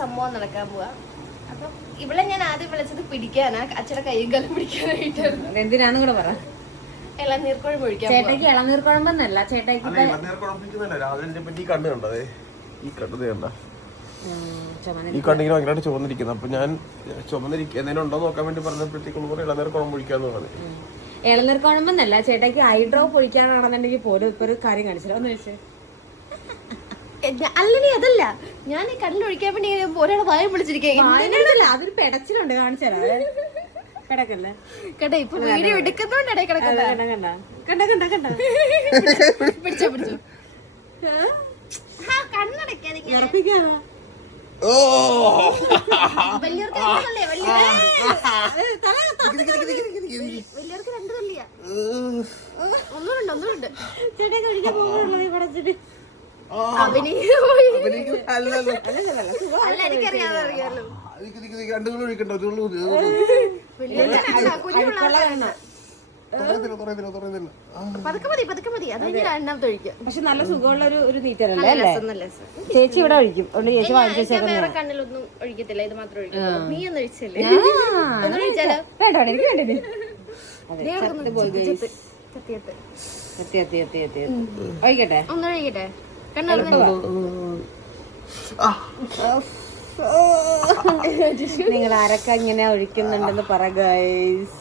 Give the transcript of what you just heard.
സംഭവം നടക്കാൻ പോവാ. അപ്പൊ ഇവിടെ ഞാൻ ആദ്യം വിളിച്ചത് പിടിക്കാനാ, അച്ഛടെ കൈയും കാലം പിടിക്കാനായിട്ടായിരുന്നു. എന്തിനാന്ന് കൂടെ പറ. ഇളനീർക്കുഴമ്പ് ഒഴിക്കാൻ. ചേട്ടയ്ക്ക് ഇളനീർ കുഴമ്പെന്നല്ല, ചേട്ടയ്ക്ക് ഈ കണ്ണ് കണ്ടതേ, ഈ കണ്ണ് കണ്ട ഈ കണ്ണിങ്ങനെ ഭയങ്കരമായിട്ട് ചുവന്നിരിക്കുന്നത്. അപ്പൊ ഞാൻ എന്തെങ്കിലും ഉണ്ടോ നോക്കാൻ വേണ്ടി പറഞ്ഞപ്പോഴത്തേക്കും ഇളനീർ കുഴമ്പ് ഒഴിക്കാന്ന് പറഞ്ഞു. ഇളനീർ കുഴമ്പെന്നല്ല, ചേട്ടയ്ക്ക് ഐ ഡ്രോപ്പ് ഒഴിക്കാനാണെന്നുണ്ടെങ്കിൽ പോലും ഇപ്പൊ ഒരു കാര്യം കാണിച്ചില്ല. ഒന്ന് ചോദിച്ചേ. അല്ലടി അതല്ല, ഞാൻ ഈ കണ്ണിലൊഴിക്കാൻ വേണ്ടി ഒരാളെ വായം വിളിച്ചിരിക്കുക. അതൊരു പെടച്ചിലുണ്ട്, കാണിച്ചാലോ കിടക്കല്ലേ കേട്ടോ. ഇപ്പൊ വീഡിയോ എടുക്കുന്നോണ്ട് ഇടയിൽ കിടക്കണ്ട. കണ്ട കണ്ട കണ്ട പിടിച്ചോ പിടിച്ചോ. കണ്ണടക്കാതെ ഉറപ്പിക്കാവാ. വലിയവർക്ക് രണ്ടല്ലേ? വലിയവർക്ക് രണ്ട് തള്ളിയാ. ഒന്നുണ്ട് ഒന്നുണ്ട്. ചേട്ടൻ കഴിക്കാൻ പോകുന്നുള്ളത് ഈ പടച്ചിട്ട് അല്ല എനിക്കറിയാതെ അറിയാലോ. പതുക്കെ മതി. അത് രണ്ടാമത്തെ ഒഴിക്കാം. പക്ഷെ നല്ല സുഖമുള്ള ഒരു നീറ്ററല്ലേ അല്ലേ? ചേച്ചി ഇവിടെ ഒഴിക്കും. വേറെ കണ്ണിലൊന്നും ഒഴിക്കത്തില്ല, ഇത് മാത്രം ഒഴിക്കും. നീ ഒന്ന് ഒഴിച്ചല്ലേ? ഒന്ന് ഒഴിച്ചാലോ? ഒഴിക്കട്ടെ, ഒന്ന് ഒഴിക്കട്ടെ. കണ്ണു നിങ്ങൾ ആരൊക്കെ ഇങ്ങനെ ഒഴിക്കുന്നുണ്ടെന്ന് പറ ഗൈസ്.